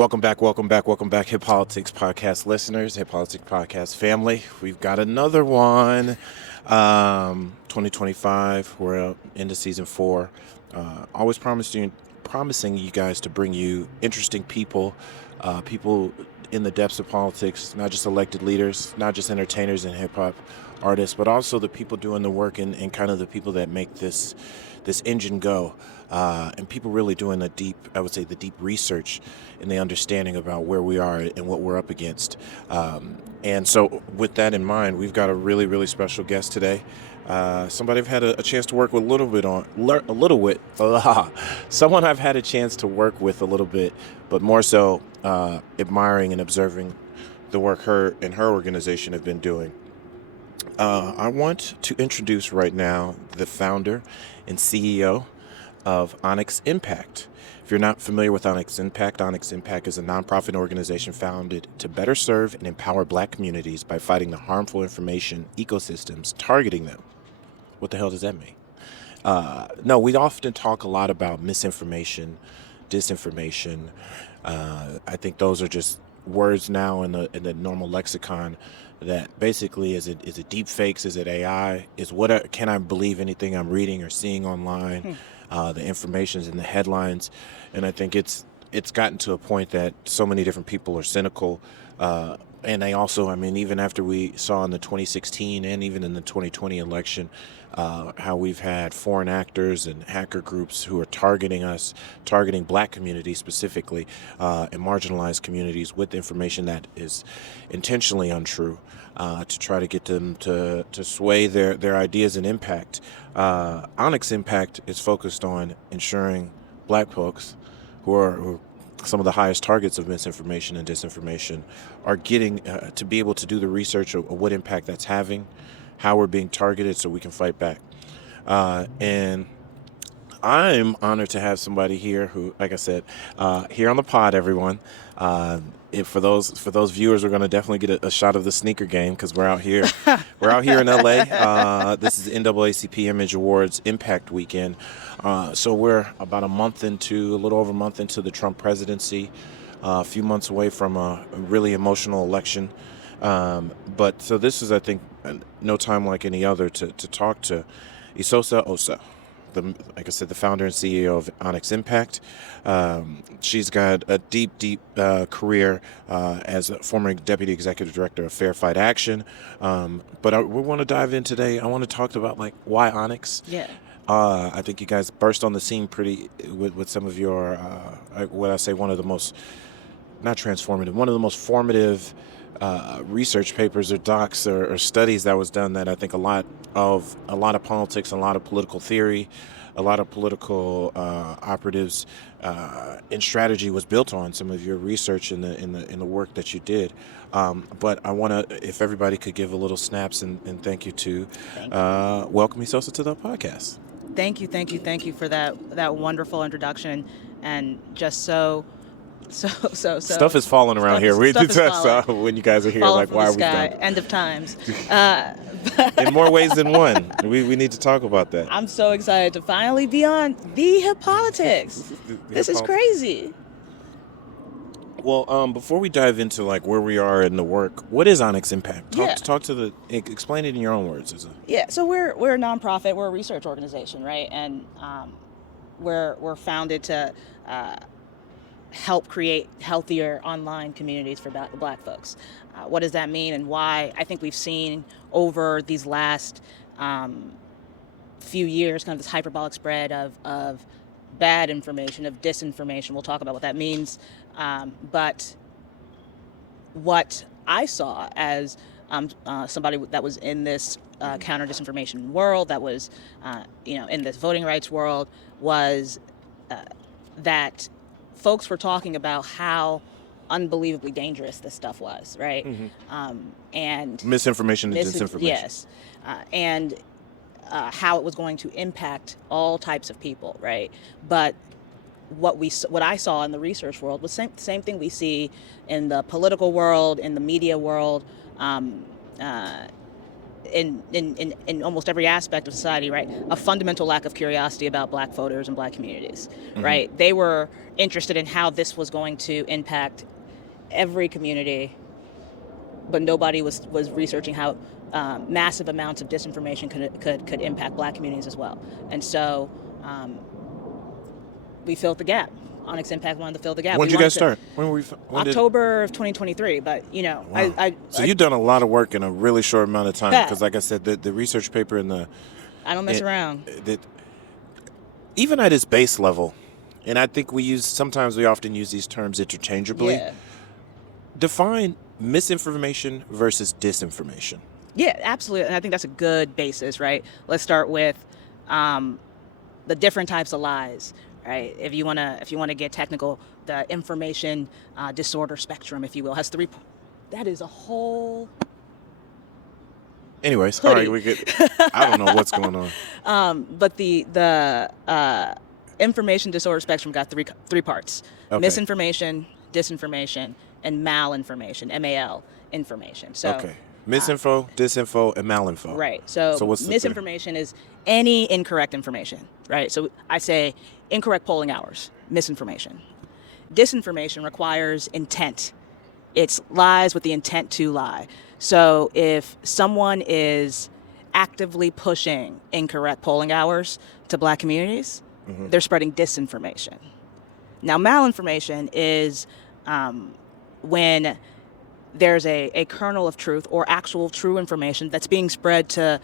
Welcome back, Hip Politics Podcast listeners, Hip Politics Podcast family. We've got another one. 2025, we're into season 4. Always promising you guys to bring you interesting people, people in the depths of politics, not just elected leaders, not just entertainers and hip hop artists, but also the people doing the work and kind of the people that make this engine go. And people really doing the deep research and the understanding about where we are and what we're up against. And so with that in mind, we've got a really, really special guest today. Somebody I've had a chance to work with someone I've had a chance to work with a little bit, but more so admiring and observing the work her and her organization have been doing. I want to introduce right now the founder and CEO of Onyx Impact. If you're not familiar with Onyx Impact is a nonprofit organization founded to better serve and empower Black communities by fighting the harmful information ecosystems targeting them. What the hell does that mean? No, we often talk a lot about misinformation, disinformation. I think those are just words now in the normal lexicon. That basically is it deep fakes? Is it AI? Can I believe anything I'm reading or seeing online? The information's in the headlines, and I think it's gotten to a point that so many different people are cynical, and they also, even after we saw in the 2016 and even in the 2020 election, how we've had foreign actors and hacker groups who are targeting Black communities specifically, and marginalized communities with information that is intentionally untrue, to try to get them to sway their ideas and impact. Onyx Impact is focused on ensuring Black folks who are some of the highest targets of misinformation and disinformation are getting to be able to do the research of what impact that's having, how we're being targeted so we can fight back. And I'm honored to have somebody here who, like I said, here on the pod, everyone. For those viewers, we're going to definitely get a shot of the sneaker game because we're out here. We're out here in LA. This is NAACP Image Awards Impact Weekend. So we're about a little over a month into the Trump presidency, a few months away from a really emotional election. But so this is, I think, no time like any other to talk to Esosa Osa. Like I said, the founder and CEO of Onyx Impact. She's got a deep career as a former deputy executive director of Fair Fight Action. But we want to dive in today. I want to talk about why Onyx. Yeah. I think you guys burst on the scene with some of your what I say one of the most formative research papers or docs or studies that was done that I think a lot of politics, a lot of political theory, a lot of political operatives and strategy was built on some of your research in the work that you did. But I want to, if everybody could give a little snaps and thank you to welcome Esosa to the podcast. Thank you for that wonderful introduction, and just so stuff is falling around here. When you guys are here, why are we done? End of times. In more ways than one. We need to talk about that. I'm so excited to finally be on the Hip Politics. This is crazy. Well, before we dive into where we are in the work, what is Onyx Impact? Explain it in your own words. Yeah, so we're a nonprofit. We're a research organization, right? And we're founded to help create healthier online communities for Black folks. What does that mean and why? I think we've seen over these last few years kind of this hyperbolic spread of bad information, of disinformation. We'll talk about what that means. But what I saw as somebody that was in this counter disinformation world, that was in this voting rights world, was that folks were talking about how unbelievably dangerous this stuff was, right? Mm-hmm. And misinformation and disinformation. Yes, and how it was going to impact all types of people, right? But what I saw in the research world was the same thing we see in the political world, in the media world, in almost every aspect of society, right? A fundamental lack of curiosity about Black voters and Black communities, right? They were interested in how this was going to impact every community, but nobody was researching how massive amounts of disinformation could impact Black communities as well. And so we filled the gap. Onyx Impact wanted to fill the gap. When We did you wanted guys start? When did? October of 2023, but Wow. So you've done a lot of work in a really short amount of time. Because, like I said, the research paper and I don't mess around. Even at its base level, and I think sometimes we often use these terms interchangeably. Yeah. Define misinformation versus disinformation. Yeah, absolutely. And I think that's a good basis, right? Let's start with the different types of lies, right? If you wanna get technical, the information disorder spectrum, if you will, has three. That is a whole. Anyways, hoodie. all right, I don't know what's going on. But the information disorder spectrum got three parts: misinformation, disinformation, and malinformation. MAL information. So. Okay. Misinfo, disinfo, and malinfo. Right. So what's misinformation is any incorrect information, right? So I say incorrect polling hours, misinformation. Disinformation requires intent. It's lies with the intent to lie. So if someone is actively pushing incorrect polling hours to Black communities, they're spreading disinformation. Now, malinformation is when there's a kernel of truth or actual true information that's being spread to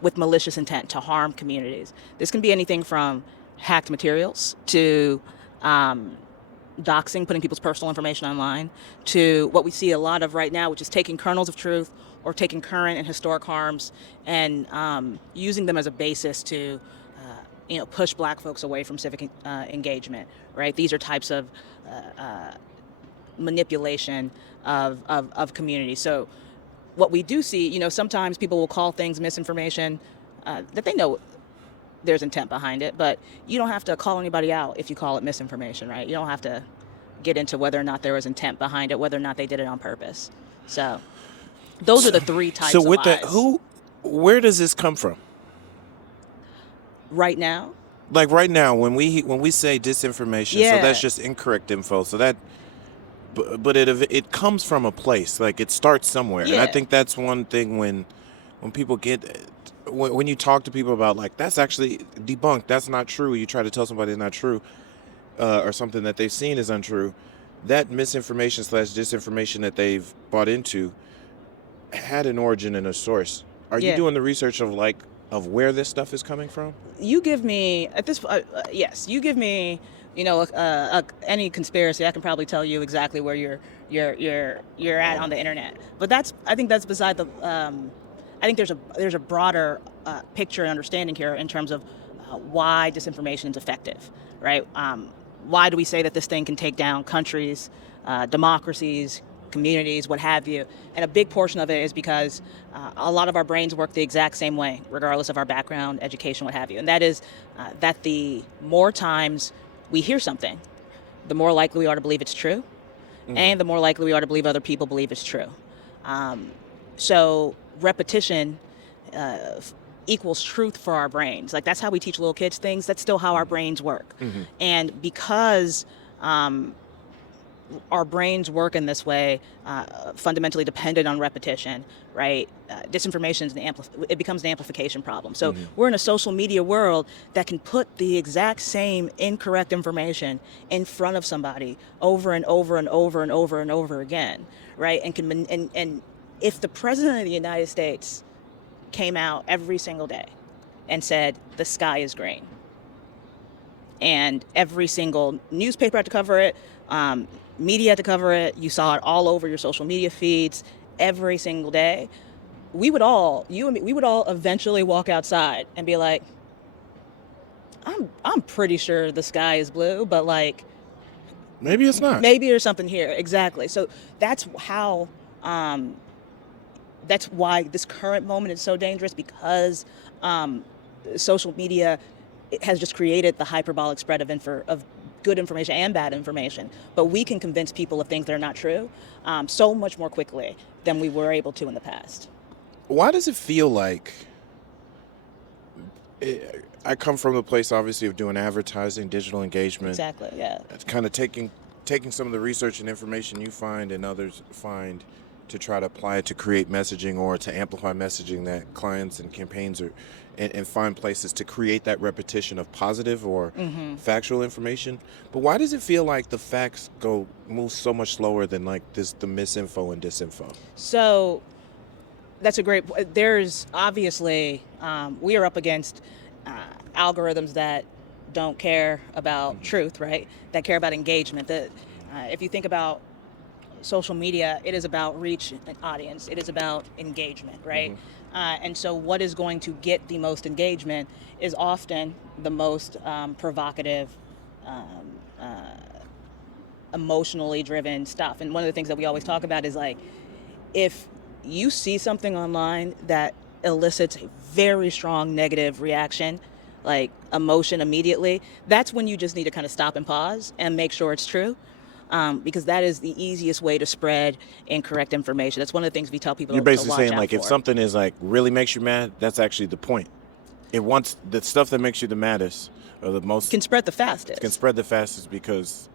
with malicious intent to harm communities. This can be anything from hacked materials to doxing, putting people's personal information online, to what we see a lot of right now, which is taking kernels of truth or taking current and historic harms and using them as a basis to push Black folks away from civic engagement, right? These are types of manipulation of communities. So what we do see, sometimes people will call things misinformation that they know there's intent behind it, but you don't have to call anybody out if you call it misinformation, right? You don't have to get into whether or not there was intent behind it, whether or not they did it on purpose. So those are the three types of lies. So where does this come from? Right now? Like right now, when we say disinformation, so that's just incorrect info. So that, but it comes from a place. Like it starts somewhere, and I think that's one thing when people when you talk to people about like that's actually debunked, that's not true. You try to tell somebody it's not true, or something that they've seen is untrue. That misinformation / disinformation that they've bought into had an origin and a source. Are you doing the research of where this stuff is coming from? You give me at this yes, you give me any conspiracy, I can probably tell you exactly where you're at on the internet. But I think that's beside the. I think there's a broader picture and understanding here in terms of why disinformation is effective, right? Why do we say that this thing can take down countries, democracies, communities, what have you? And a big portion of it is because a lot of our brains work the exact same way, regardless of our background, education, what have you. And that is that the more times we hear something, the more likely we are to believe it's true, and the more likely we are to believe other people believe it's true. So repetition equals truth for our brains. Like that's how we teach little kids things. That's still how our brains work. And because our brains work in this way, fundamentally dependent on repetition, right? Disinformation is it becomes an amplification problem. So we're in a social media world that can put the exact same incorrect information in front of somebody over and over and over and over and over again, right? And if the president of the United States came out every single day and said the sky is green, and every single newspaper had to cover it, media had to cover it, you saw it all over your social media feeds every single day, we would all eventually walk outside and be like, I'm pretty sure the sky is blue, but like maybe it's not. Maybe there's something here. Exactly. So that's how that's why this current moment is so dangerous, because social media has just created the hyperbolic spread of good information and bad information. But we can convince people of things that are not true so much more quickly than we were able to in the past. Why does it feel like I come from the place, obviously, of doing advertising, digital engagement. Exactly. Yeah. It's kind of taking some of the research and information you find and others find to try to apply it to create messaging or to amplify messaging that clients and campaigns are, and find places to create that repetition of positive or factual information. But why does it feel like the facts move so much slower than like the misinfo and disinfo? So that's a great point. There's obviously, we are up against algorithms that don't care about truth, right? That care about engagement. If you think about social media, it is about reach and audience. It is about engagement, right? And so what is going to get the most engagement is often the most provocative, um, uh, emotionally driven stuff. And one of the things that we always talk about is like, if you see something online that elicits a very strong negative reaction, like emotion immediately, that's when you just need to kind of stop and pause and make sure it's true. Because that is the easiest way to spread incorrect information. That's one of the things we tell people You're to basically watch saying out like if for. something is like really makes you mad, that's actually the point. It wants the stuff that makes you the maddest or the most Can spread the fastest. can spread the fastest because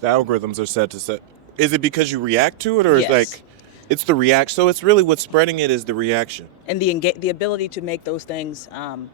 the algorithms are set to set. Is it because you react to it, or is Yes. like it's the react? So it's really what's spreading it is the reaction. And the ability to make those things, um,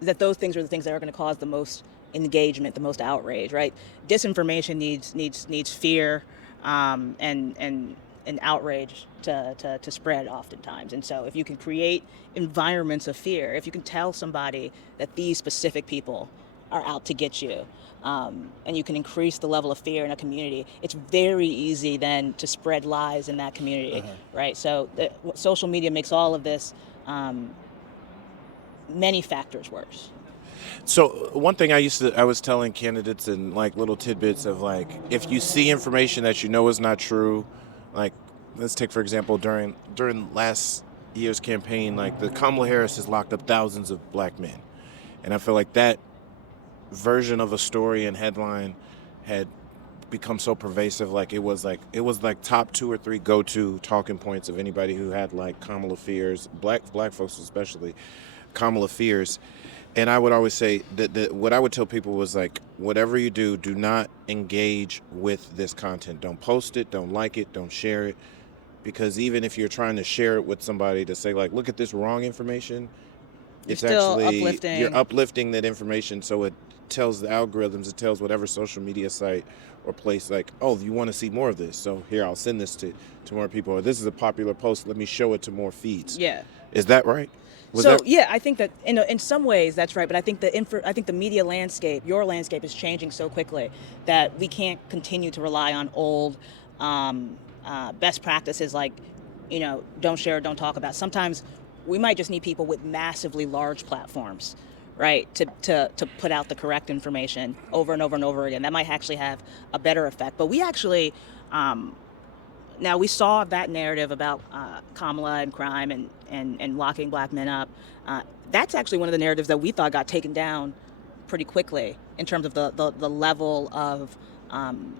that those things are the things that are going to cause the most engagement, the most outrage, right? Disinformation needs fear, and outrage to spread oftentimes. And so if you can create environments of fear, if you can tell somebody that these specific people are out to get you, and you can increase the level of fear in a community, it's very easy then to spread lies in that community, right? So social media makes all of this, um, many factors worse. So one thing I was telling candidates in like little tidbits of like if you see information that you know is not true, like let's take for example during last year's campaign, like the Kamala Harris has locked up thousands of black men, and I feel like that version of a story and headline had become so pervasive. Like it was like top two or three go to talking points of anybody who had like Kamala fears, black folks especially, Kamala fears. And I would always say that what I would tell people was like, whatever you do, do not engage with this content. Don't post it, don't like it, don't share it, because even if you're trying to share it with somebody to say like, look at this wrong information, You're it's still actually you're uplifting. uplifting that information, so it tells the algorithms, it tells whatever social media site or place like, oh, you want to see more of this, so here I'll send this to more people, or this is a popular post, let me show it to more feeds. Yeah. Is that right? Was So that yeah, I think that in some ways that's right, but I think I think the media landscape, your landscape, is changing so quickly that we can't continue to rely on old, best practices like, don't share, don't talk about. Sometimes we might just need people with massively large platforms, right, to put out the correct information over and over and over again. That might actually have a better effect. But we actually, um, now we saw that narrative about Kamala and crime and locking black men up. That's actually one of the narratives that we thought got taken down pretty quickly in terms of the level of, um,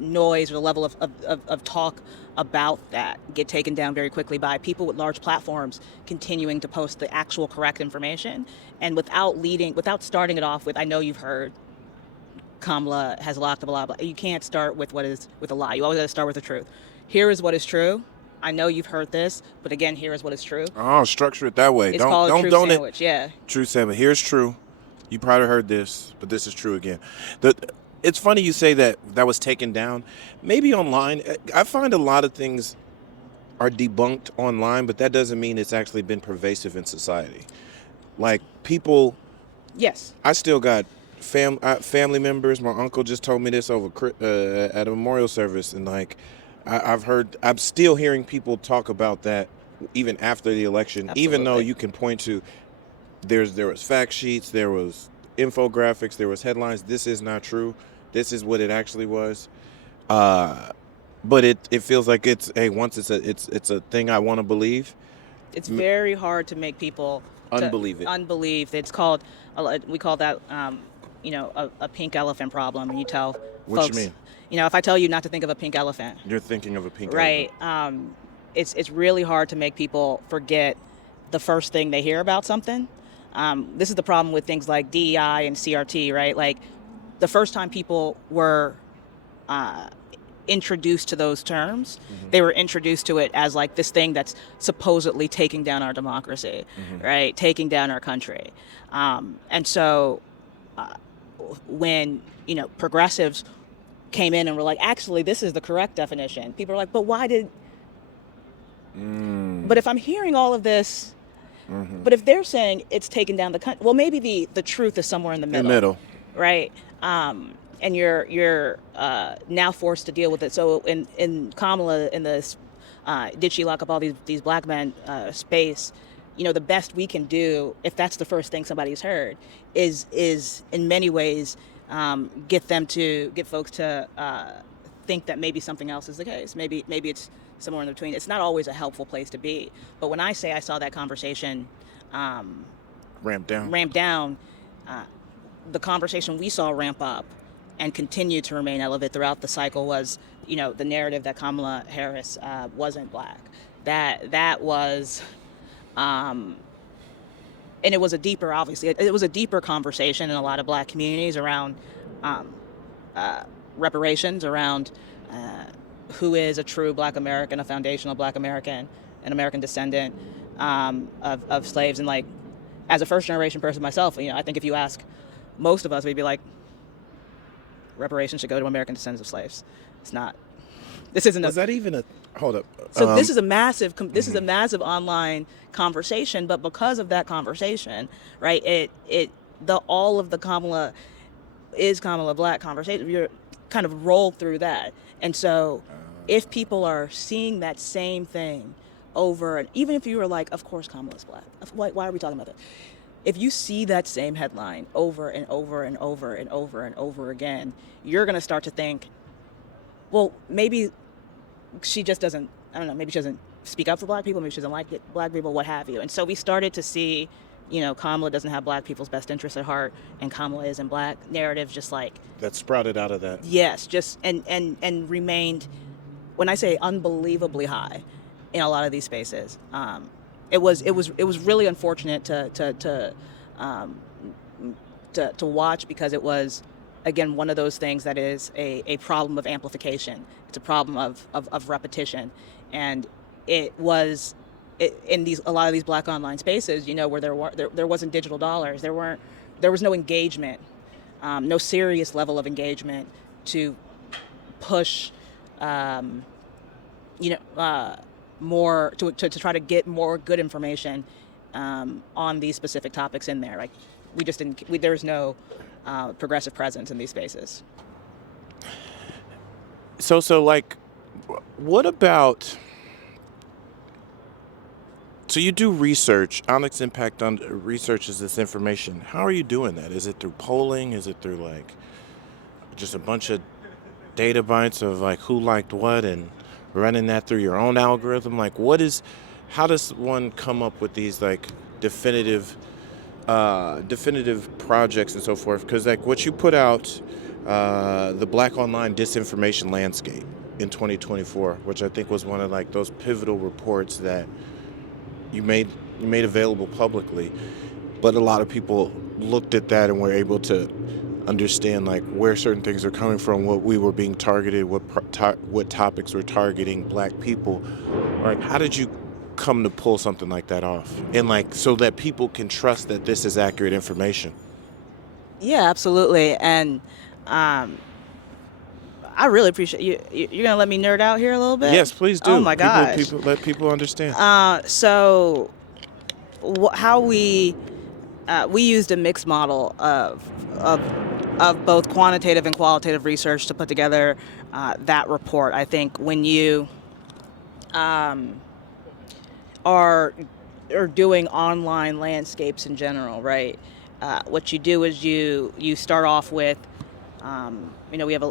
noise, or the level of talk about that get taken down very quickly by people with large platforms continuing to post the actual correct information, and without starting it off with, I know you've heard Kamala has locked up a lot. You can't start with with a lie. You always got to start with the truth. Here is what is true. I know you've heard this, but again, here is what is true. oh, structure it that way. It's Don't called a don't truth don't it sandwich. Yeah. True Seven. Here's true. You probably heard this, but this is true again. The It's funny you say that was taken down. Maybe online. I find a lot of things are debunked online, but that doesn't mean it's actually been pervasive in society. Like people, Yes. I still got family members. My uncle just told me this at a memorial service, and like I'm still hearing people talk about that even after the election, even though Absolutely. you can point to there was fact sheets, there was infographics, there was headlines. This is not true. This is what it actually was. Uh, but it feels like once it's a thing I want to believe, It's very hard to make people to unbelieve it. unbelieve. It's called, we call that, a pink elephant problem. And you tell What you folks, mean? if I tell you not to think of a pink elephant, You're thinking of a pink elephant. right? It's really hard to make people forget the first thing they hear about something. This is the problem with things like DEI and CRT, right? Like the first time people were introduced to those terms, they were introduced to it as like this thing that's supposedly taking down our democracy, right? Taking down our country. And so when, progressives came in and were like, actually, this is the correct definition, people are like, but why did, but if I'm hearing all of this, but if they're saying it's taking down the country, well, maybe the truth is somewhere in the In the middle, middle. right? And you're now forced to deal with it. So in Kamala, in this, did she lock up all these black men space? The best we can do, if that's the first thing somebody's heard, is in many ways get folks to think that maybe something else is the case. Maybe it's somewhere in between. It's not always a helpful place to be. But when I say I saw that conversation Ramp down. ramp down, the conversation we saw ramp up and continue to remain elevated throughout the cycle was, the narrative that Kamala Harris wasn't black. That was, and it was a deeper, obviously, it was a deeper conversation in a lot of black communities around reparations, around who is a true black American, a foundational black American, an American descendant of slaves. And like, as a first generation person myself, I think if you ask most of us, we'd be like, reparations should go to American descendants of slaves. It's not. This isn't. Is that even a? Hold up. So this is a massive. This is a massive online conversation. But because of that conversation, right? All of the Kamala Black conversation. You're kind of rolled through that, and so if people are seeing that same thing over, and even if you were like, of course Kamala's black. Why are we talking about that? If you see that same headline over and over and over and over and over again, you're going to start to think, well, maybe she just doesn't, I don't know, maybe she doesn't speak up for black people, maybe she doesn't like black people, what have you. And so we started to see, Kamala doesn't have black people's best interests at heart, and Kamala isn't black narratives just like. That sprouted out of that. Yes, just, and remained, when I say unbelievably high in a lot of these spaces. It was really unfortunate to watch, because it was, again, one of those things that is a problem of amplification. It's a problem of repetition, and it was in a lot of these black online spaces, where there wasn't digital dollars, there was no engagement, no serious level of engagement to push, more to try to get more good information on these specific topics in there. Like, we just didn't. There was no progressive presence in these spaces. So like, what about? So you do research. Onyx Impact researches this information. How are you doing that? Is it through polling? Is it through like just a bunch of data bites of like who liked what and running that through your own algorithm? Like, how does one come up with these like definitive projects and so forth? Because like what you put out, the Black Online Disinformation Landscape in 2024, which I think was one of like those pivotal reports that you made available publicly, but a lot of people looked at that and were able to understand like where certain things are coming from, what we were being targeted, what topics were targeting black people. Like, how did you come to pull something like that off, and like so that people can trust that this is accurate information? Yeah, absolutely. And I really appreciate you. You're gonna let me nerd out here a little bit? Yes, please do. Oh my gosh. People let people understand. So how we used a mixed model of both quantitative and qualitative research to put together that report. I think when you are doing online landscapes in general, right? What you do is you start off with, we have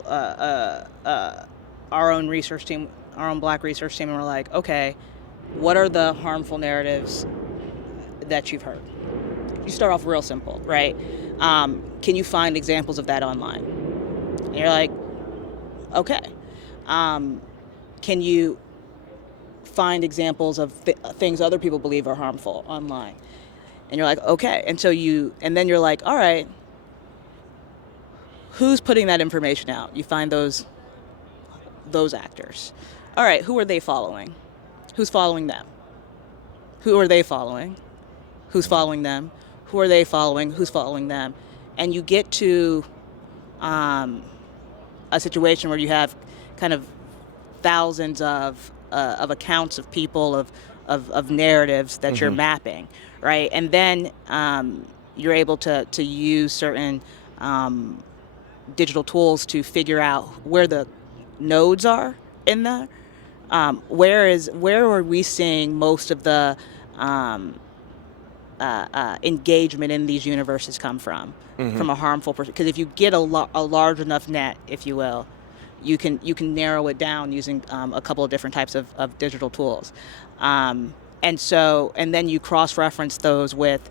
our own research team, our own black research team, and we're like, okay, what are the harmful narratives that you've heard? You start off real simple, right? Can you find examples of that online? And you're like, Okay. Um, can you find examples of things other people believe are harmful online? And you're like, okay. And then you're like, all right, who's putting that information out? You find those actors. All right, who are they following? Who's following them? Who are they following? Who's following them? Who are they following? Who's following them? And you get to a situation where you have kind of thousands of accounts of people of narratives that you're mapping, right? And then you're able to use certain digital tools to figure out where the nodes are in there. Where are we seeing most of the engagement in these universes come from a harmful person? Because if you get a large enough net, if you will, you can narrow it down using a couple of different types of digital tools, and then you cross-reference those with.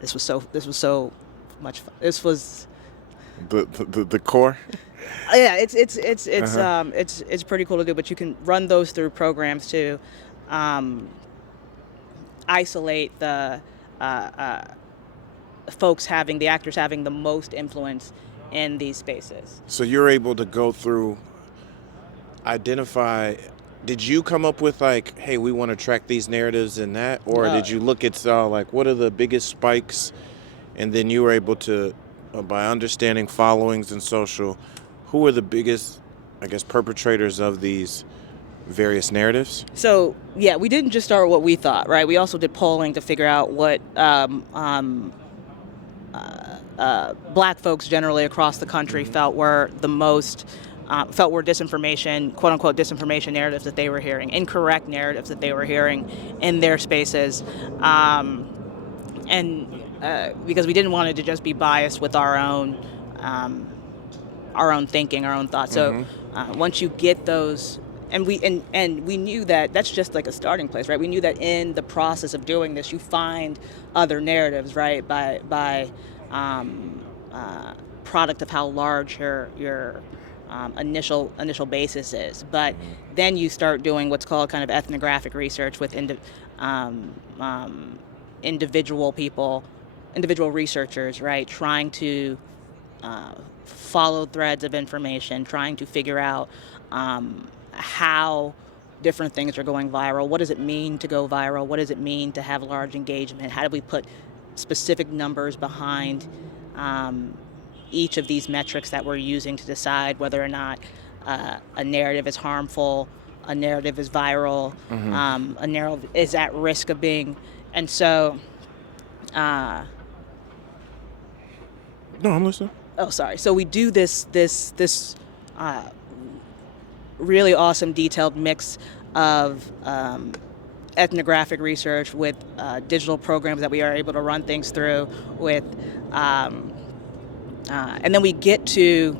This was so much fun. This was The core. yeah, it's pretty cool to do, but you can run those through programs to isolate the the actors having the most influence in these spaces. So you're able to go through, identify. Did you come up with like, hey, we want to track these narratives and that, or did you look at like what are the biggest spikes, and then you were able to, by understanding followings and social, who are the biggest, I guess, perpetrators of these various narratives? So yeah, we didn't just start with what we thought, right? We also did polling to figure out what Black folks generally across the country felt were the most felt were disinformation, quote unquote disinformation narratives that they were hearing, incorrect narratives that they were hearing in their spaces, and because we didn't want it to just be biased with our own thinking, our own thoughts. So once you get those. And we knew that that's just like a starting place, right? We knew that in the process of doing this, you find other narratives, right? By product of how large your initial basis is. But then you start doing what's called kind of ethnographic research with individual people, individual researchers, right? Trying to follow threads of information, trying to figure out how different things are going viral. What does it mean to go viral? What does it mean to have large engagement? How do we put specific numbers behind each of these metrics that we're using to decide whether or not a narrative is harmful, a narrative is viral, a narrative is at risk of being. And so... No, I'm listening. Oh, sorry. So we do this really awesome detailed mix of ethnographic research with digital programs that we are able to run things through with, and then we get to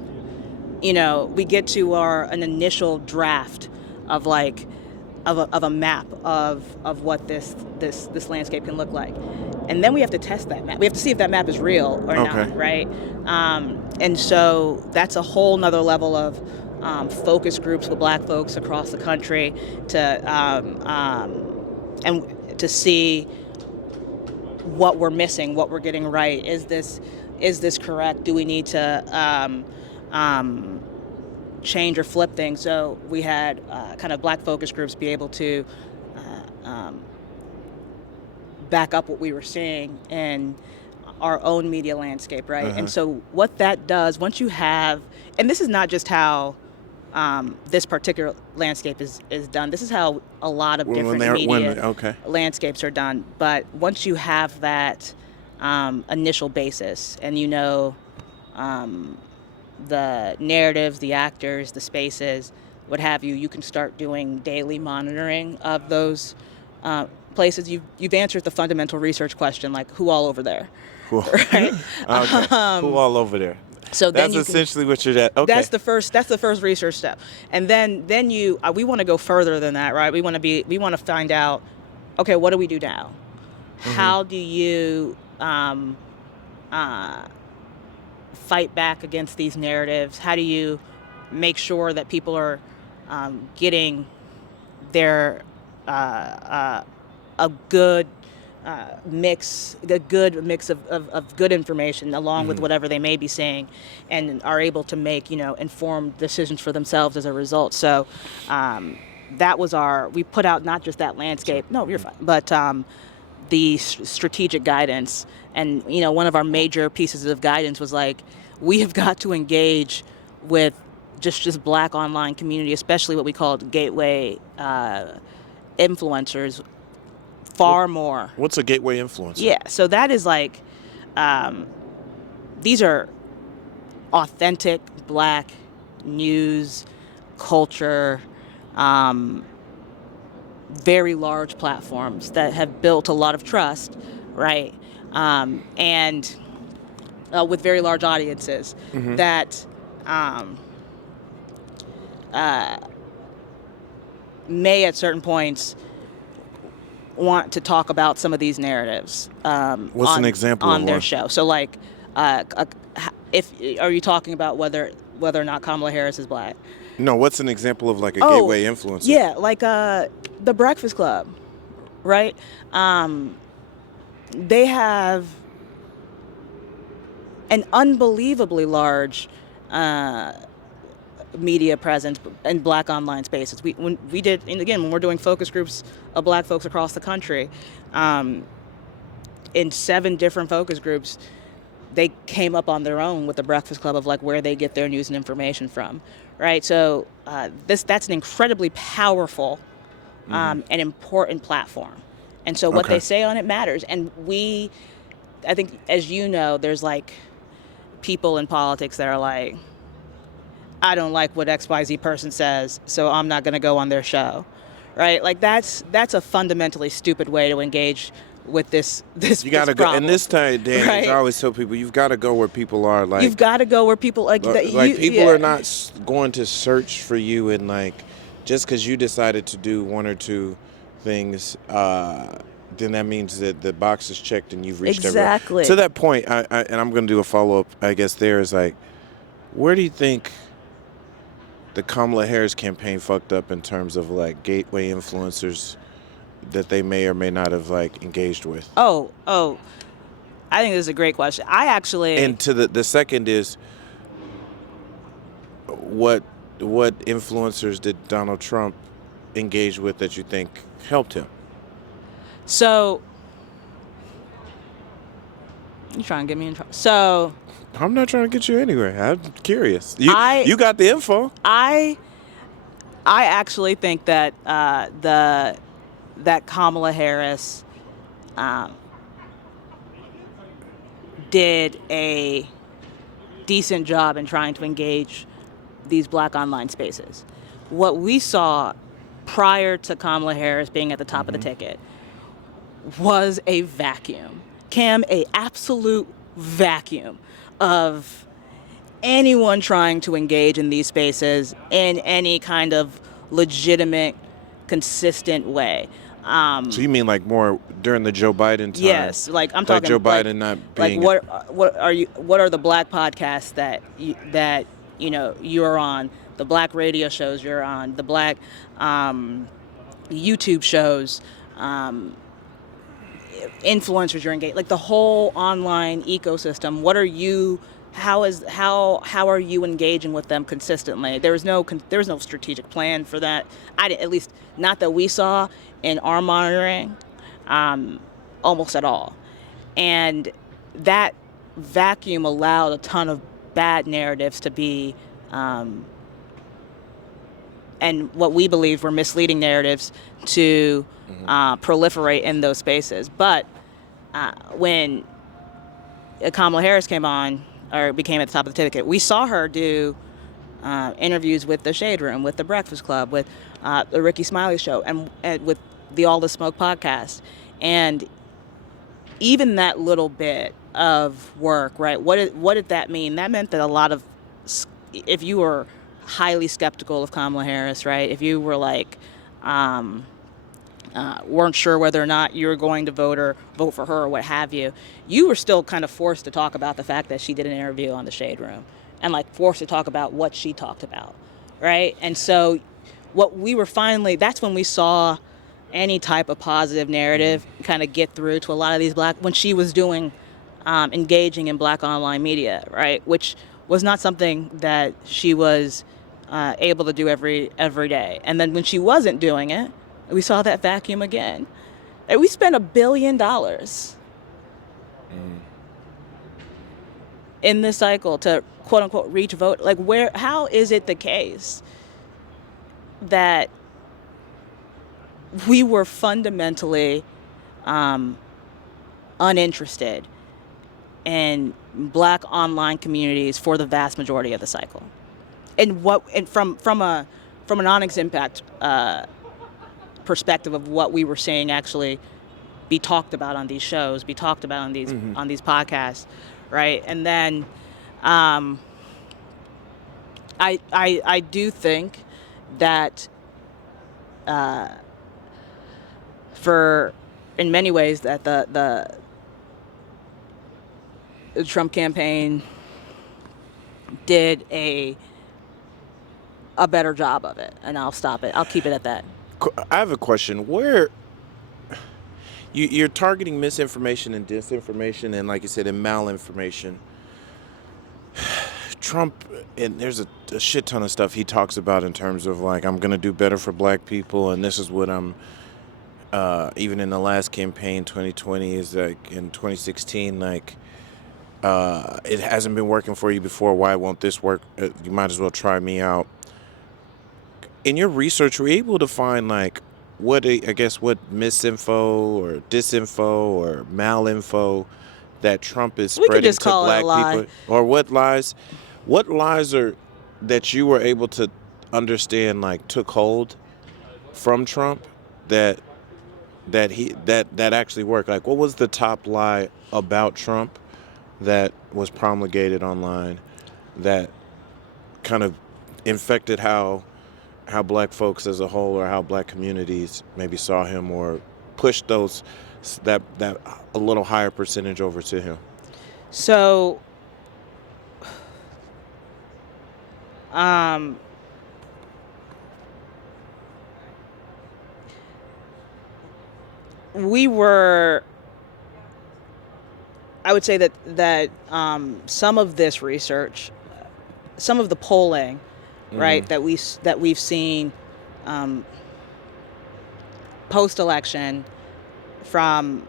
an initial draft of a map of what this landscape can look like, and then we have to test that map. We have to see if that map is real or not, right? And so that's a whole nother level of focus groups with Black folks across the country and to see what we're missing, what we're getting right. Is this correct? Do we need to change or flip things? So we had kind of Black focus groups be able to back up what we were seeing in our own media landscape, right? And so what that does, once you have, and this is not just how this particular landscape is done. This is how a lot of different media landscapes are done. But once you have that initial basis, and you know the narratives, the actors, the spaces, what have you, you can start doing daily monitoring of those places. You've answered the fundamental research question, like who all over there, right? Who all over there? So that's essentially what you're at. Okay. That's the first research step, and then you we want to go further than that, right? We want to find out, okay, what do we do now? How do you fight back against these narratives? How do you make sure that people are getting their a good mix of good information along with whatever they may be saying, and are able to make informed decisions for themselves as a result. So that was we put out not just that landscape. No, you're fine. But the strategic guidance, and one of our major pieces of guidance was like, we have got to engage with just Black online community, especially what we called gateway influencers, far more. What's a gateway influencer? Yeah, so that is like, these are authentic Black news, culture, very large platforms that have built a lot of trust, right? And with very large audiences that may at certain points want to talk about some of these narratives. What's an example on of their one? show? So like, are you talking about whether or not Kamala Harris is Black? No, what's an example of like a gateway influencer? Yeah, like the Breakfast Club, right? They have an unbelievably large media presence in Black online spaces. When we're doing focus groups of Black folks across the country, in 7 different focus groups, they came up on their own with the Breakfast Club of like where they get their news and information from, right? So that's an incredibly powerful and important platform, and so what they say on it matters. And I think, as you know, there's like people in politics that are like, I don't like what XYZ person says, so I'm not going to go on their show, right? Like that's a fundamentally stupid way to engage with this You got to go in this day and age. Right? I always tell people you've got to go where people are. Like, you've got to go where people people are not going to search for you, and like just because you decided to do 1 or 2 things, then that means that the box is checked and you've reached exactly to that point. And I'm going to do a follow up. I guess there is like, where do you think the Kamala Harris campaign fucked up in terms of like gateway influencers that they may or may not have like engaged with? Oh, I think this is a great question. I actually, and to the second is, what influencers did Donald Trump engage with that you think helped him? So you trying to get me in trouble? So I'm not trying to get you anywhere. I'm curious. You got the info. I actually think that that Kamala Harris did a decent job in trying to engage these Black online spaces. What we saw prior to Kamala Harris being at the top of the ticket was a vacuum. A absolute vacuum of anyone trying to engage in these spaces in any kind of legitimate, consistent way. So you mean like more during the Joe Biden time? Yes, like I'm talking Joe Biden not being like what are the Black podcasts that you're on, the Black radio shows you're on, the Black YouTube shows, influencers you're engaged, like the whole online ecosystem. How are you engaging with them consistently? There was no strategic plan for that. At least not that we saw in our monitoring, almost at all. And that vacuum allowed a ton of bad narratives to be, and what we believe were misleading narratives to proliferate in those spaces. But when Kamala Harris came on, or became at the top of the ticket, we saw her do interviews with the Shade Room, with the Breakfast Club, with the Ricky Smiley Show, and with the All the Smoke podcast. And even that little bit of work, right? What did that mean? That meant that a lot of, if you were highly skeptical of Kamala Harris, right? If you were like, weren't sure whether or not you were going to vote for her or what have you, you were still kind of forced to talk about the fact that she did an interview on the Shade Room. and like forced to talk about what she talked about, right? And so what we were finally, that's when we saw any type of positive narrative kind of get through to a lot of these black, when she was doing engaging in black online media, right? Which was not something that she was able to do every day. And then when she wasn't doing it, we saw that vacuum again. And we spent $1 billion in this cycle to quote unquote reach vote. Like, where, how is it the case that we were fundamentally uninterested in black online communities for the vast majority of the cycle? And what, and from an Onyx Impact perspective of what we were seeing actually be talked about on these shows, be talked about on these podcasts, right? And then I do think that for, in many ways, that the Trump campaign did a better job of it, and I'll stop it. I'll keep it at that. I have a question. Where you're targeting misinformation and disinformation, and like you said, and malinformation. Trump, and there's a shit ton of stuff he talks about in terms of like, I'm gonna do better for black people, and this is what I'm. Even in the last campaign, 2020, is like in 2016, like it hasn't been working for you before. Why won't this work? You might as well try me out. In your research, were you able to find like what misinfo or disinfo or malinfo that Trump is We could spreading just to call it black a lie. people, or what lies are that you were able to understand like took hold from Trump that actually worked? Like, what was the top lie about Trump that was promulgated online that kind of infected how black folks as a whole, or how black communities maybe saw him, or pushed that a little higher percentage over to him? So we were, I would say that some of this research, some of the polling, right, that we've seen post-election from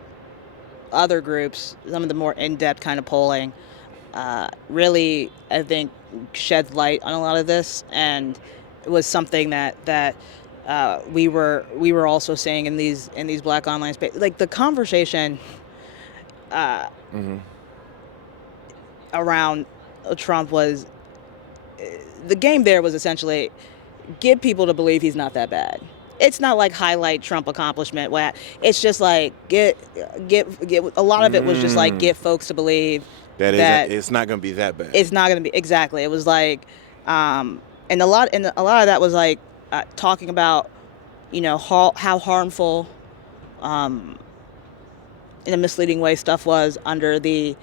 other groups, some of the more in-depth kind of polling, really, I think, sheds light on a lot of this, and it was something that we were also seeing in these black online space. Like, the conversation around Trump was, the game there was essentially get people to believe he's not that bad. It's not like highlight Trump accomplishment. It's just like get a lot of it was just like get folks to believe that it's not going to be that bad. It's not going to be, exactly. It was like, and a lot of that was like talking about, you know, how harmful, in a misleading way, stuff was under the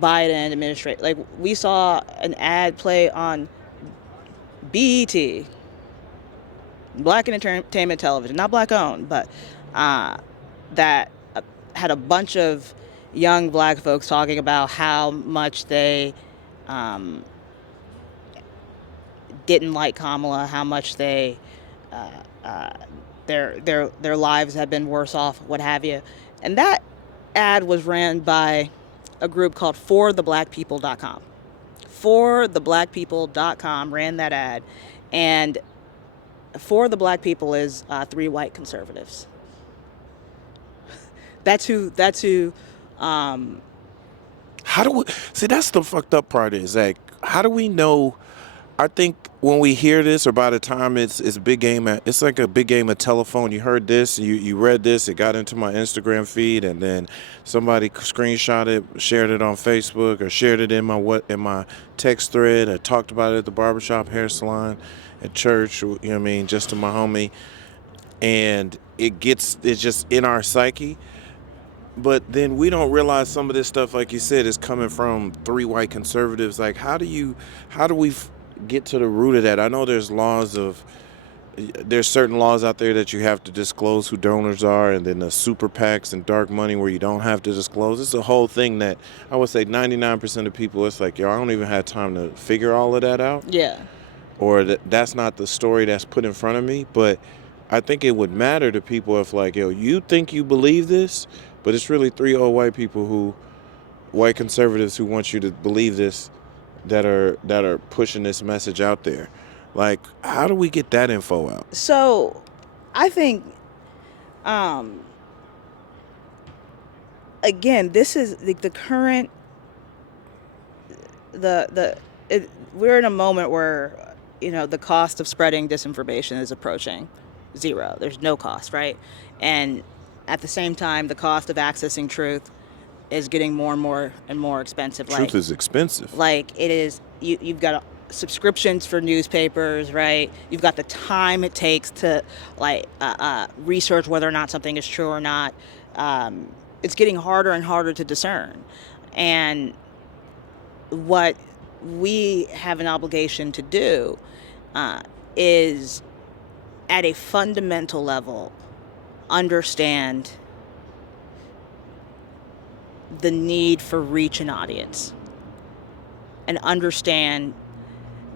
Biden administration. Like, we saw an ad play on BET, Black and Entertainment Television, not black owned, but that had a bunch of young black folks talking about how much they didn't like Kamala, how much they their lives had been worse off, what have you. And that ad was ran by a group called fortheblackpeople.com. Fortheblackpeople.com ran that ad, and For the Black People is 3 white conservatives. That's who. How do we see? That's the fucked up part. Is like, how do we know? I think when we hear this, or by the time it's a big game, it's like a big game of telephone. You heard this, you read this, it got into my Instagram feed, and then somebody screenshot it, shared it on Facebook, or shared it in my text thread, or talked about it at the barbershop, hair salon, at church. You know what I mean? Just to my homie, and it's just in our psyche. but then we don't realize some of this stuff, like you said, is coming from three white conservatives. Like, how do we get to the root of that? I know there's certain laws out there that you have to disclose who donors are, and then the super PACs and dark money where you don't have to disclose. It's a whole thing that I would say 99% of people, it's like, yo, I don't even have time to figure all of that out. Yeah. Or that's not the story that's put in front of me. But I think it would matter to people if, like, yo, you think you believe this, but it's really three old white conservatives who want you to believe this, that are pushing this message out there. Like, how do we get that info out? So I think, again, this is the current, we're in a moment where, the cost of spreading disinformation is approaching zero. There's no cost, right? And at the same time, the cost of accessing truth is getting more and more and more expensive. Truth is expensive. Like it is, you've got subscriptions for newspapers, right? You've got the time it takes to research whether or not something is true or not. It's getting harder and harder to discern. And what we have an obligation to do is, at a fundamental level, understand the need for reach and audience, and understand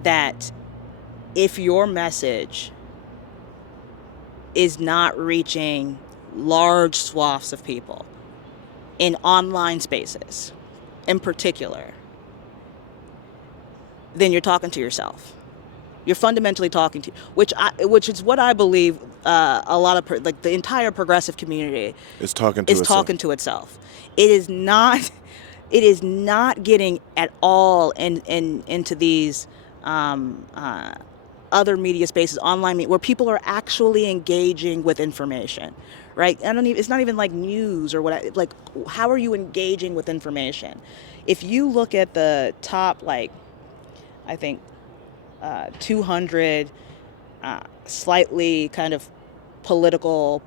that if your message is not reaching large swaths of people in online spaces in particular, then you're talking to yourself. You're fundamentally talking to, which is what I believe a lot of the entire progressive community is talking to itself. It is not getting at all into these other media spaces, online media, where people are actually engaging with information, right? It's not even like news or what. Like, how are you engaging with information? If you look at the top, I think 200 slightly kind of political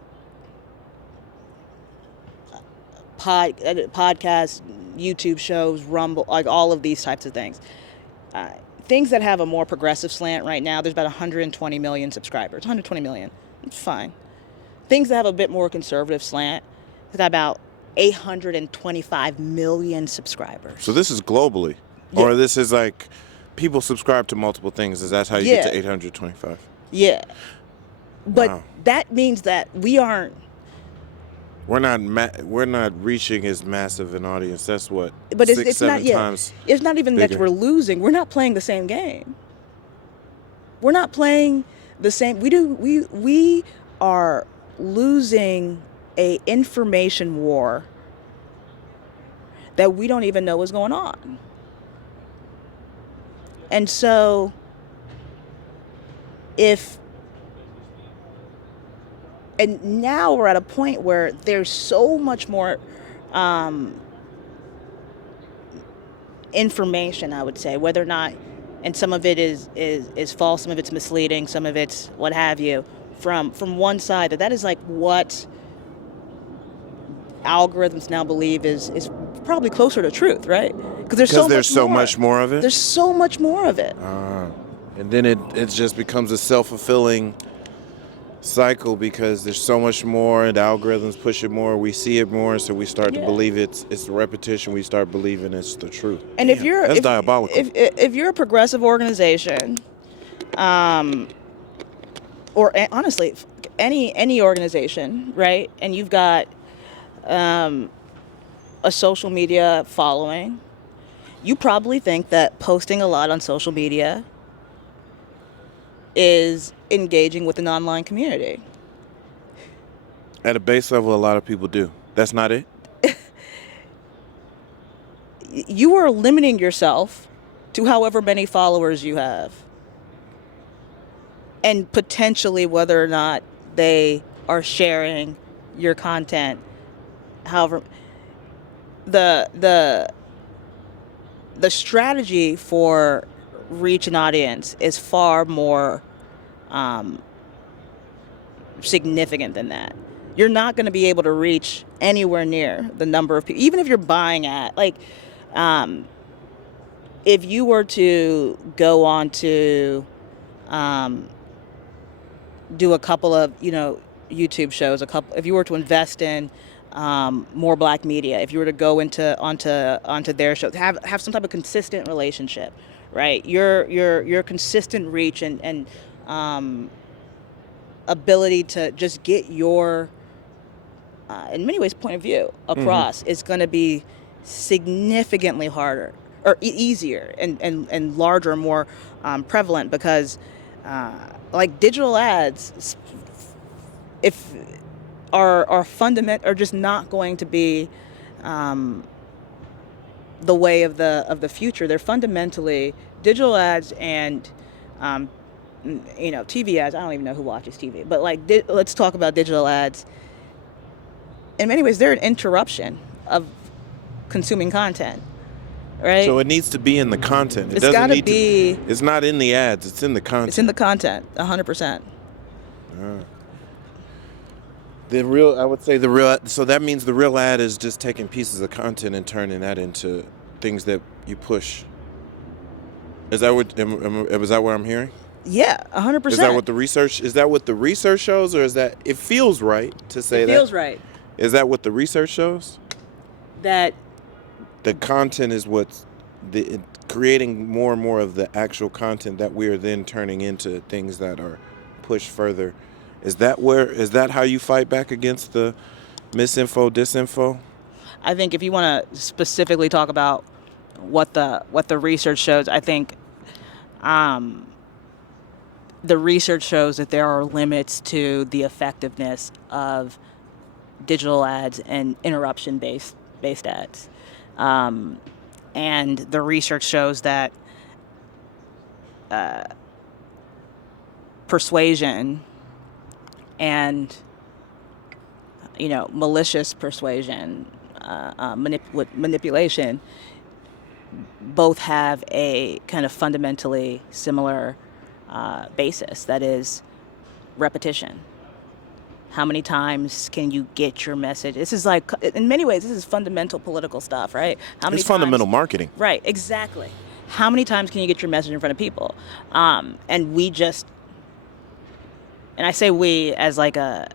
podcasts, YouTube shows, Rumble, like all of these types of things. Things that have a more progressive slant right now, there's about 120 million subscribers. 120 million. It's fine. Things that have a bit more conservative slant, it's got about 825 million subscribers. So this is globally? Yeah. Or this is like people subscribe to multiple things? Is that how you get to 825? Yeah. But wow. That means that we're not reaching as massive an audience. That's what, but 6-7 times. It's not even bigger. That we're losing. We're not playing the same game. We're not playing the same. We are losing a information war that we don't even know is going on. And so and now we're at a point where there's so much more information, I would say, whether or not, and some of it is false, some of it's misleading, some of it's what have you, from one side, that is like what algorithms now believe is probably closer to truth, right? Because there's so much more of it. There's so much more of it. And then it just becomes a self-fulfilling cycle, because there's so much more, and the algorithms push it more, we see it more, so we start to believe it's the repetition, we start believing it's the truth. And that's diabolical. If you're a progressive organization, or honestly any organization, right, and you've got a social media following, you probably think that posting a lot on social media is engaging with an online community. At a base level, a lot of people do. That's not it. You are limiting yourself to however many followers you have, and potentially whether or not they are sharing your content. However, the strategy for reach and audience is far more significant than that. you're not going to be able to reach anywhere near the number of people, even if you're buying at, like, if you were to go on to do a couple of, YouTube shows, if you were to invest in more Black media, if you were to go onto their shows, have some type of consistent relationship, right? Your consistent reach and ability to just get your in many ways point of view across is going to be significantly harder or easier and larger, more prevalent, because like digital ads, if are fundament are just not going to be the way of the future. They're fundamentally digital ads and TV ads. I don't even know who watches TV, but like let's talk about digital ads. In many ways, they're an interruption of consuming content, right? So it needs to be in the content. It It's doesn't gotta need be. to. It's not in the ads. It's in the content. It's in the content, 100%. I would say the real. So that means the real ad is just taking pieces of content and turning that into things that you push. Is that what? Is that what I'm hearing? Yeah, 100%. Is that what the research? Is that what the research shows, or is that it feels right to say that? It feels right. Is that what the research shows? That the content is what's creating more and more of the actual content that we are then turning into things that are pushed further. Is that how you fight back against the misinfo, disinfo? I think if you want to specifically talk about what the research shows, I think the research shows that there are limits to the effectiveness of digital ads and interruption based ads. And the research shows that persuasion and malicious persuasion, manipulation, both have a kind of fundamentally similar basis. That is repetition. How many times can you get your message? This is like, in many ways, this is fundamental political stuff, right? It's fundamental marketing. Right, exactly. How many times can you get your message in front of people? And I say we as like on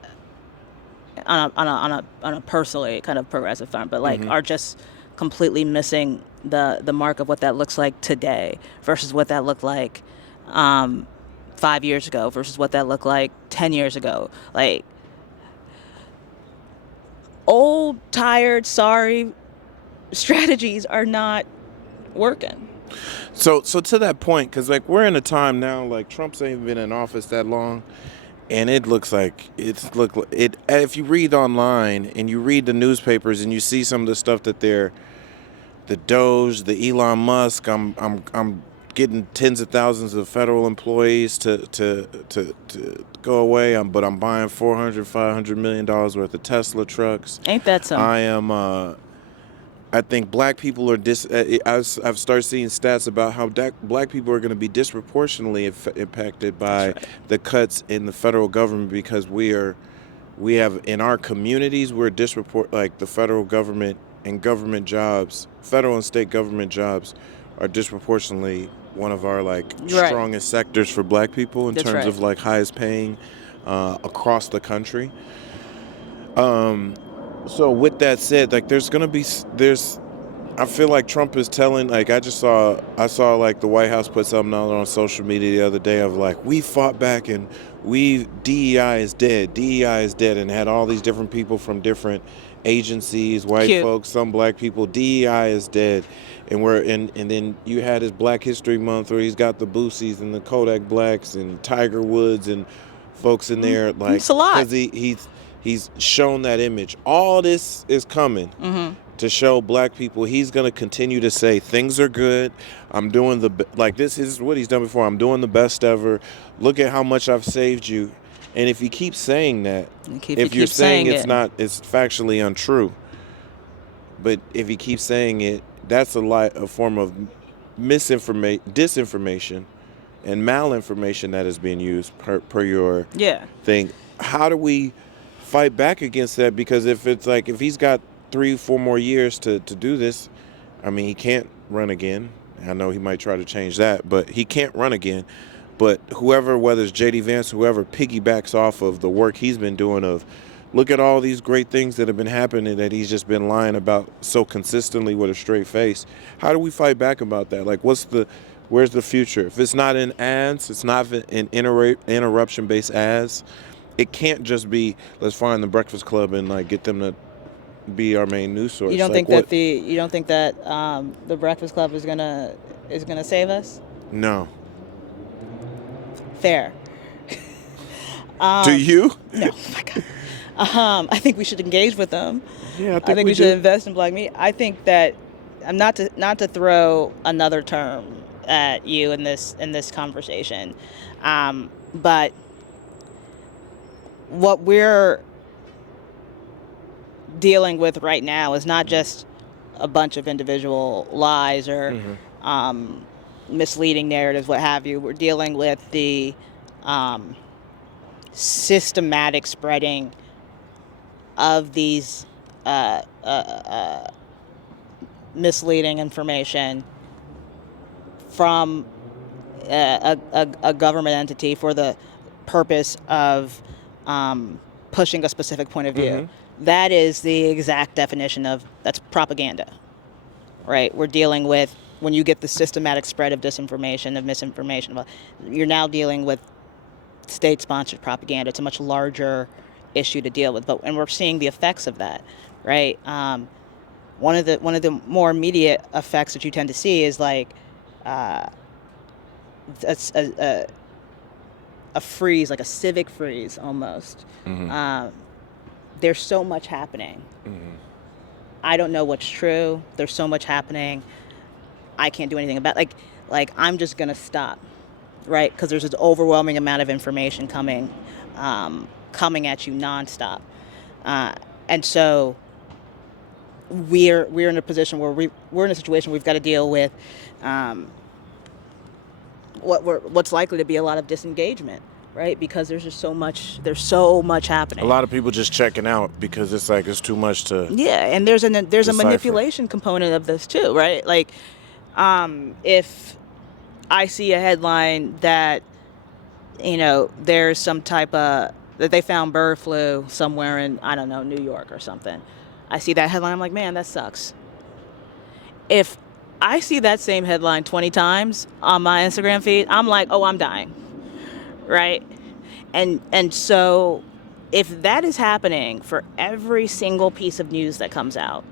a personally kind of progressive front, but like are just completely missing the mark of what that looks like today versus what that looked like 5 years ago versus what that looked like 10 years ago. Like, old, tired, sorry strategies are not working. So to that point, because like we're in a time now, like Trump's ain't been in office that long, and it looks like if you read online and you read the newspapers and you see some of the stuff that the Doge, the Elon Musk, I'm getting tens of thousands of federal employees to go away. But I'm buying $400-500 million worth of Tesla trucks. Ain't that something? I am. I think black people are I've started seeing stats about how black people are going to be disproportionately impacted by the cuts in the federal government because we have in our communities we're like the federal government and government jobs, federal and state government jobs are disproportionately one of our like strongest sectors for black people in terms of like highest paying across the country. So with that said, like I feel like Trump is telling, like I saw like the White House put something out on social media the other day of like, we fought back and DEI is dead, and had all these different people from different agencies, white folks, some black people, DEI is dead. And then you had his Black History Month where he's got the Boosies and the Kodak Blacks and Tiger Woods and folks in there, like, it's a lot. Because he's shown that image. All this is coming to show black people. He's going to continue to say things are good. I'm doing this is what he's done before. I'm doing the best ever. Look at how much I've saved you. And if you keep saying that, if you're saying it's factually untrue, but if you keep saying it, that's a form of disinformation and malinformation that is being used per your thing. How do we fight back against that, because if it's like, if he's got 3-4 more years to do this, I mean, he can't run again. I know he might try to change that, but he can't run again. But whoever, whether it's J.D. Vance, whoever piggybacks off of the work he's been doing of, look at all these great things that have been happening that he's just been lying about so consistently with a straight face. How do we fight back about that? Like, where's the future? If it's not in ads, it's not in interruption-based ads, it can't just be, let's find the Breakfast Club and like get them to be our main news source. You don't like, think that the Breakfast Club is gonna save us? No. Fair. Do you? No. Oh my God. I think we should engage with them. Yeah, I think we should invest in Black media. I think that I'm not to throw another term at you in this conversation, but what we're dealing with right now is not just a bunch of individual lies or misleading narratives, what have you. We're dealing with the systematic spreading of these misleading information from a government entity for the purpose of pushing a specific point of view. That is the exact definition of, that's propaganda, right? We're dealing with, when you get the systematic spread of disinformation, of misinformation, you're now dealing with state-sponsored propaganda. It's a much larger issue to deal with, and we're seeing the effects of that, right? One of the more immediate effects that you tend to see is like a freeze, like a civic freeze almost. There's so much happening. I don't know what's true. There's so much happening. I can't do anything about it. Like I'm just gonna stop, right? Because there's this overwhelming amount of information coming at you nonstop, and so we're in a position where we're in a situation where we've got to deal with what's likely to be a lot of disengagement, right? Because there's so much happening. A lot of people just checking out because it's like it's too much to. Yeah, and there's a decipher. manipulation component of this too, right? Like, if I see a headline that, there's some type of, that they found bird flu somewhere in, I don't know, New York or something. I see that headline, I'm like, man, that sucks. If I see that same headline 20 times on my Instagram feed, I'm like, oh, I'm dying, right? And so if that is happening for every single piece of news that comes out,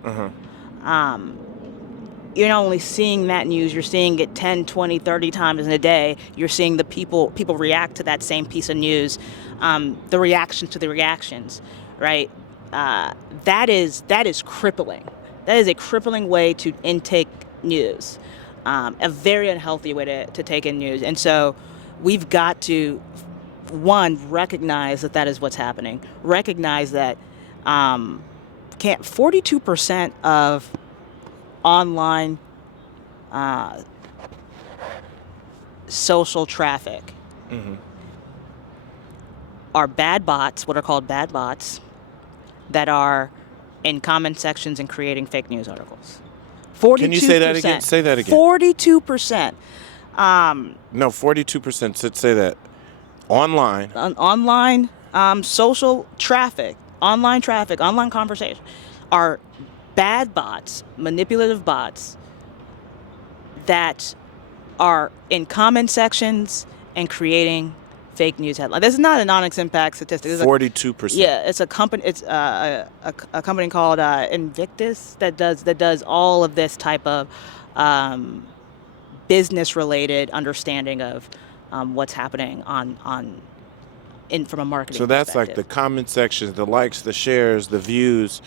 you're not only seeing that news, you're seeing it 10, 20, 30 times in a day. You're seeing the people react to that same piece of news, the reactions to the reactions, right? That is crippling. That is a crippling way to intake news, a very unhealthy way to take in news. And so we've got to, one, recognize that is what's happening. Recognize that 42% of online social traffic are bad bots, what are called bad bots, that are in comment sections and creating fake news articles. 42%. Can you say that again? Say that again. 42%. No, 42%. Say that. Online. Online social traffic, online conversation are bad bots, manipulative bots that are in comment sections and creating fake news headlines. This is not an Onyx Impact statistic. 42%. Yeah, it's a company. It's a company called Invictus that does all of this type of business-related understanding of what's happening from a marketing. So that's like the comment sections, the likes, the shares, the views.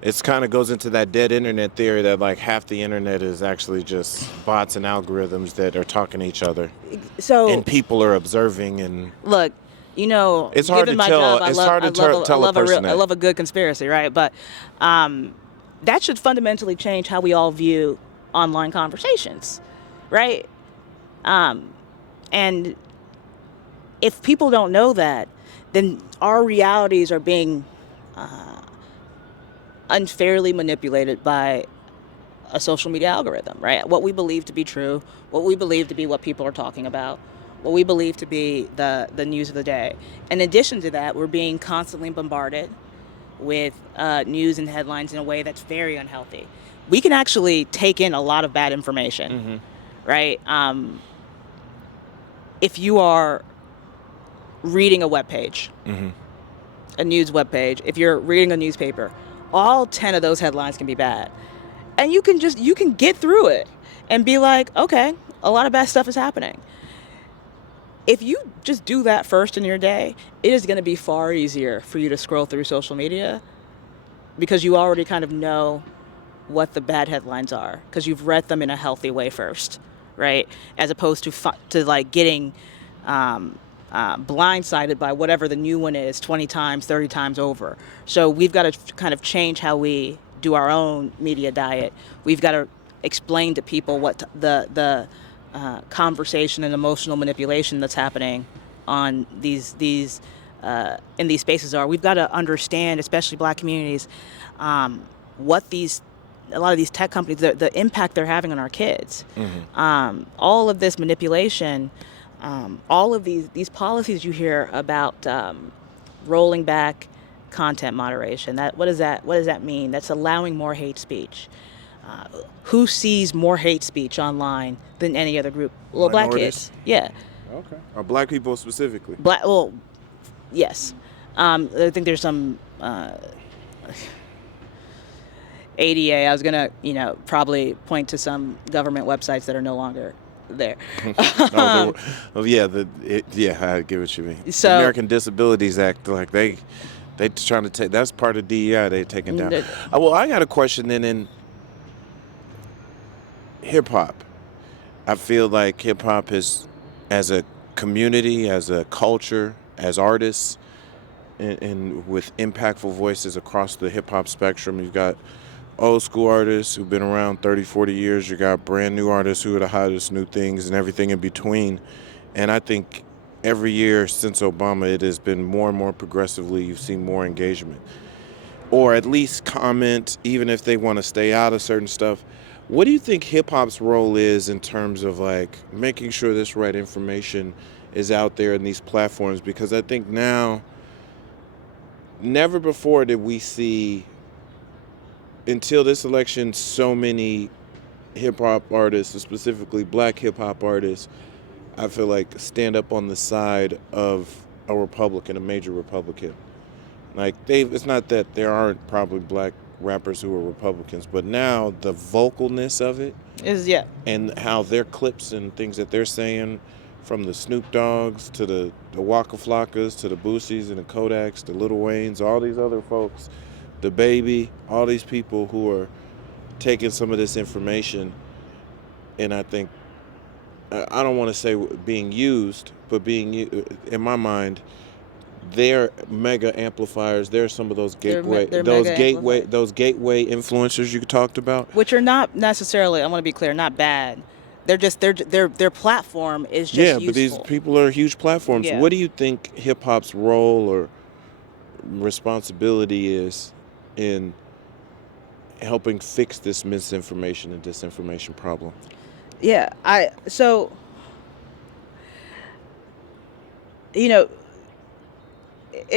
It kind of goes into that dead internet theory that like half the internet is actually just bots and algorithms that are talking to each other. So and people are observing and look, it's hard to tell. It's hard to tell a person. I love a good conspiracy, right? But that should fundamentally change how we all view online conversations, right? And if people don't know that, then our realities are being unfairly manipulated by a social media algorithm, right? What we believe to be true, what we believe to be what people are talking about, what we believe to be the news of the day. In addition to that, we're being constantly bombarded with news and headlines in a way that's very unhealthy. We can actually take in a lot of bad information, right? If you are reading a web page, a news web page, if you're reading a newspaper, all 10 of those headlines can be bad. And you can get through it and be like, okay, a lot of bad stuff is happening. If you just do that first in your day, it is going to be far easier for you to scroll through social media because you already kind of know what the bad headlines are because you've read them in a healthy way first, right? As opposed to like getting blindsided by whatever the new one is 20 times, 30 times over. So we've got to kind of change how we do our own media diet. We've got to explain to people what the conversation and emotional manipulation that's happening on these in these spaces are. We've got to understand, especially Black communities, what a lot of these tech companies, the impact they're having on our kids. All of this manipulation, all of these policies you hear about rolling back content moderation. What does that mean? That's allowing more hate speech. Who sees more hate speech online than any other group? Well, Black Minorities? kids. Yeah. Okay. Or Black people specifically? Black. Well, yes. I think there's some ADA. I was gonna, probably point to some government websites that are no longer there. Yeah, I get what you mean. So- the American Disabilities Act, like they trying to take, that's part of DEI. They taking down. Well, I got a question then in hip hop. I feel like hip hop is, as a community, as a culture, as artists, and with impactful voices across the hip hop spectrum. You've got old school artists who've been around 30, 40 years. You got brand new artists who are the hottest new things and everything in between. And I think every year since Obama, it has been more and more progressively, you've seen more engagement. Or at least comment, even if they want to stay out of certain stuff. What do you think hip hop's role is in terms of like making sure this right information is out there in these platforms? Because I think now, never before did we see, until this election, so many hip hop artists, specifically Black hip hop artists, I feel like stand up on the side of a Republican, a major Republican. Like it's not that there aren't probably Black rappers who are Republicans, but now the vocalness of it Yeah. and how their clips and things that they're saying, from the Snoop Dogs to the Waka Flockas to the Boosies and the Kodaks, the Lil Waynes, all these other folks, the Baby, all these people who are taking some of this information, and I think, I don't want to say being used, but in my mind, they're mega amplifiers. They're some of those They're gateway influencers you talked about, which are not necessarily, I want to be clear, not bad. They're just their platform is just yeah, useful. but these people are huge platforms. Yeah. What do you think hip hop's role or responsibility is in helping fix this misinformation and disinformation problem? Yeah, so in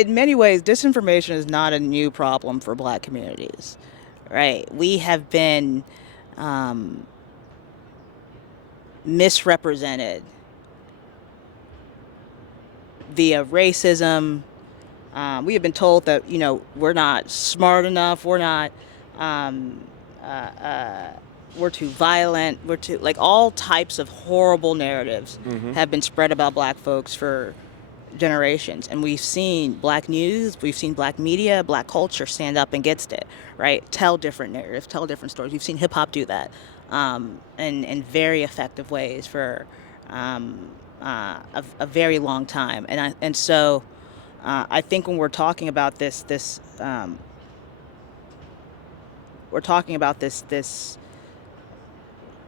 many ways, disinformation is not a new problem for Black communities, right? We have been misrepresented via racism. We have been told that we're not smart enough, we're too violent, we're too, like, all types of horrible narratives have been spread about Black folks for generations, and we've seen Black news, we've seen Black media, Black culture stand up against it, right? Tell different narratives, tell different stories. We've seen hip hop do that in very effective ways for a very long time, and so I think when we're talking about this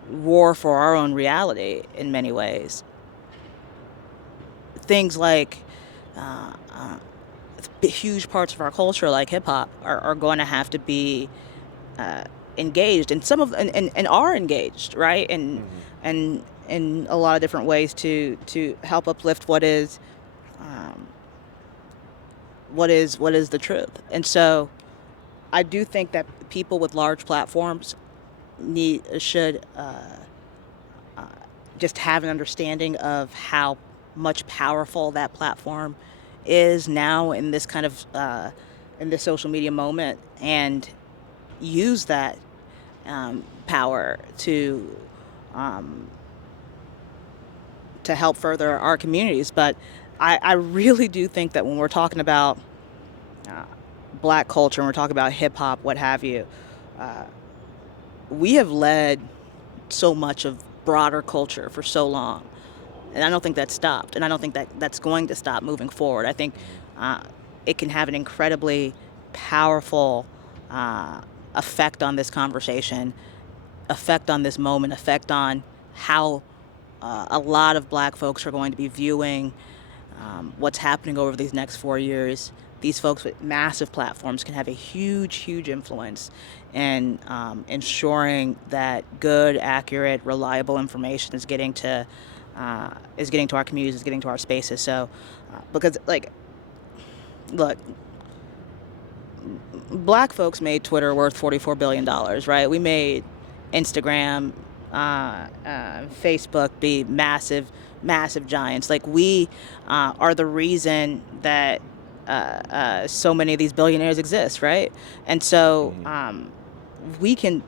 war for our own reality in many ways. Things like huge parts of our culture, like hip hop, are going to have to be engaged, and some of and are engaged, right? And in a lot of different ways to help uplift what is the truth. And so I do think that people with large platforms should just have an understanding of how much powerful that platform is now in this kind of in this social media moment, and use that power um, to help further our communities. But I really do think that when we're talking about black culture and we're talking about hip hop, what have you, we have led so much of broader culture for so long. And I don't think that's stopped. And I don't think that that's going to stop moving forward. I think uh, it can have an incredibly powerful effect on this conversation, effect on this moment, effect on how a lot of black folks are going to be viewing what's happening over these next 4 years. These folks with massive platforms can have a huge influence in ensuring that good, accurate, reliable information is getting to our communities, is getting to our spaces. So, because like, look, black folks made Twitter worth $44 billion, right? We made Instagram, Facebook be massive giants. Like, we are the reason that so many of these billionaires exist, right? And so we can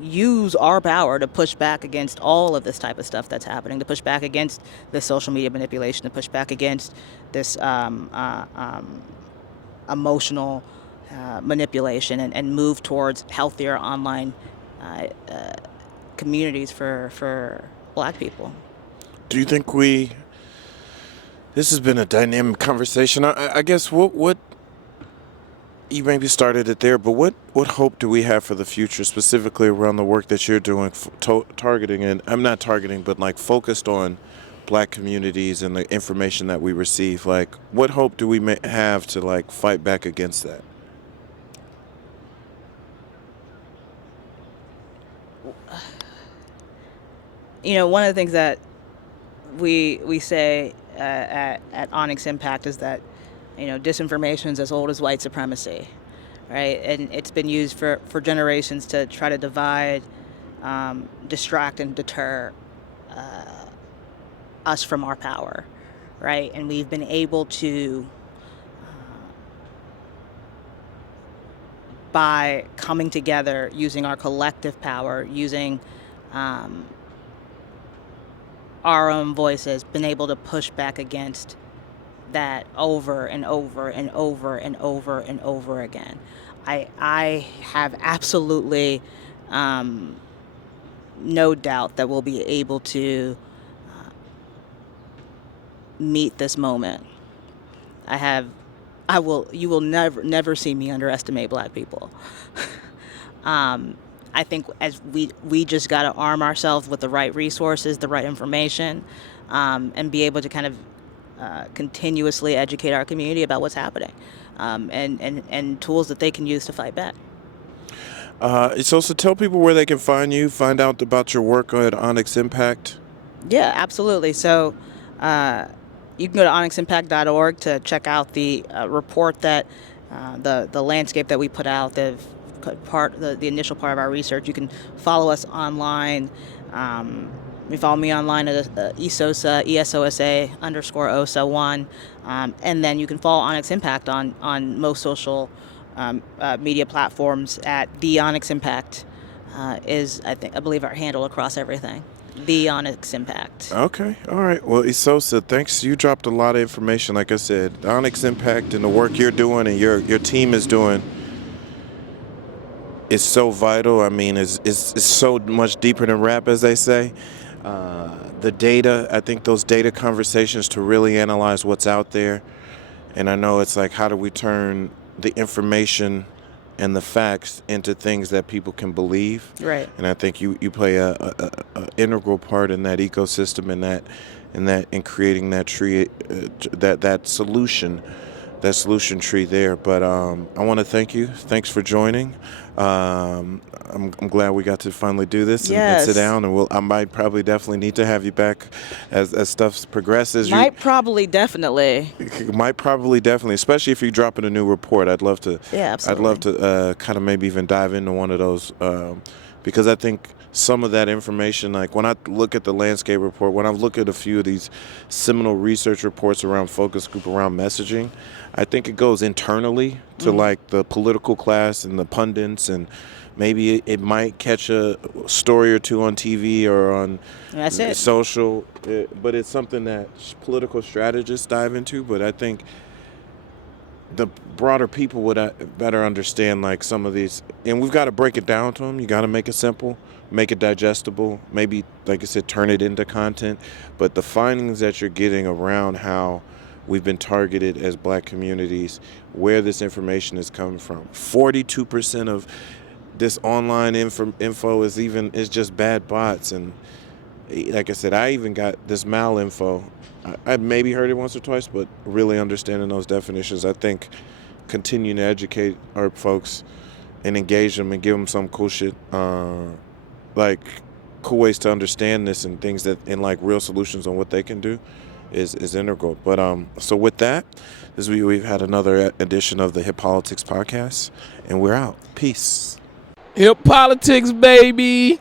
use our power to push back against all of this type of stuff that's happening, to push back against this social media manipulation, to push back against this emotional manipulation, and move towards healthier online uh, uh, communities for black people. Do you think this has been a dynamic conversation. I guess what you maybe started it there, but what hope do we have for the future, specifically around the work that you're doing, targeting, and I'm not targeting, but like focused on black communities and the information that we receive? Like, what hope do we have to like fight back against that? One of the things that we say at Onyx Impact is that disinformation is as old as white supremacy, right? And it's been used for generations to try to divide, distract, and deter us from our power, right? And we've been able to, by coming together, using our collective power, using our own voices, been able to push back against that over and over and over and over and over again. I have absolutely no doubt that we'll be able to meet this moment. You will never see me underestimate black people. I think as we just got to arm ourselves with the right resources, the right information, and be able to kind of continuously educate our community about what's happening, and tools that they can use to fight back. So tell people where they can find you, find out about your work at Onyx Impact. Yeah, absolutely. So you can go to onyximpact.org to check out the report that the landscape that we put out, the initial part of our research. You can follow us online. You follow me online at Esosa, Esosa _Osa 1. And then you can follow Onyx Impact on most social media platforms at The Onyx Impact I believe our handle across everything. The Onyx Impact. Okay, all right. Well, Esosa, thanks. You dropped a lot of information. Like I said, the Onyx Impact and the work you're doing and your team is doing is so vital. I mean, it's so much deeper than rap, as they say. The data, I think those data conversations to really analyze what's out there. And I know it's like, how do we turn the information and the facts into things that people can believe? Right. And I think you play a integral part in that ecosystem, in creating that tree, that solution solution tree there. But I want to thank you. Thanks for joining. I'm glad we got to finally do this and sit Yes. down. And I might probably definitely need to have you back as stuff progresses. Might probably definitely. Might probably definitely, especially if you're dropping a new report. I'd love to. Yeah, I'd love absolutely. to kind of maybe even dive into one of those because I think some of that information, like when I look at the landscape report, when I look at a few of these seminal research reports around focus group, around messaging, I think it goes internally to like the political class and the pundits, and maybe it might catch a story or two on TV or on That's it. social, but it's something that political strategists dive into. But I think the broader people would better understand like some of these, and we've got to break it down to them. You got to make it simple, make it digestible, maybe, like I said, turn it into content. But the findings that you're getting around how we've been targeted as Black communities, where this information is coming from, 42% of this online info is just bad bots. And like I said, I even got this malinfo. I maybe heard it once or twice, but really understanding those definitions, I think continuing to educate our folks and engage them and give them some cool shit, like cool ways to understand this and things that, and like real solutions on what they can do is integral. But so with that, we've had another edition of the Hip Politics Podcast, and we're out. Peace. Hip politics, baby.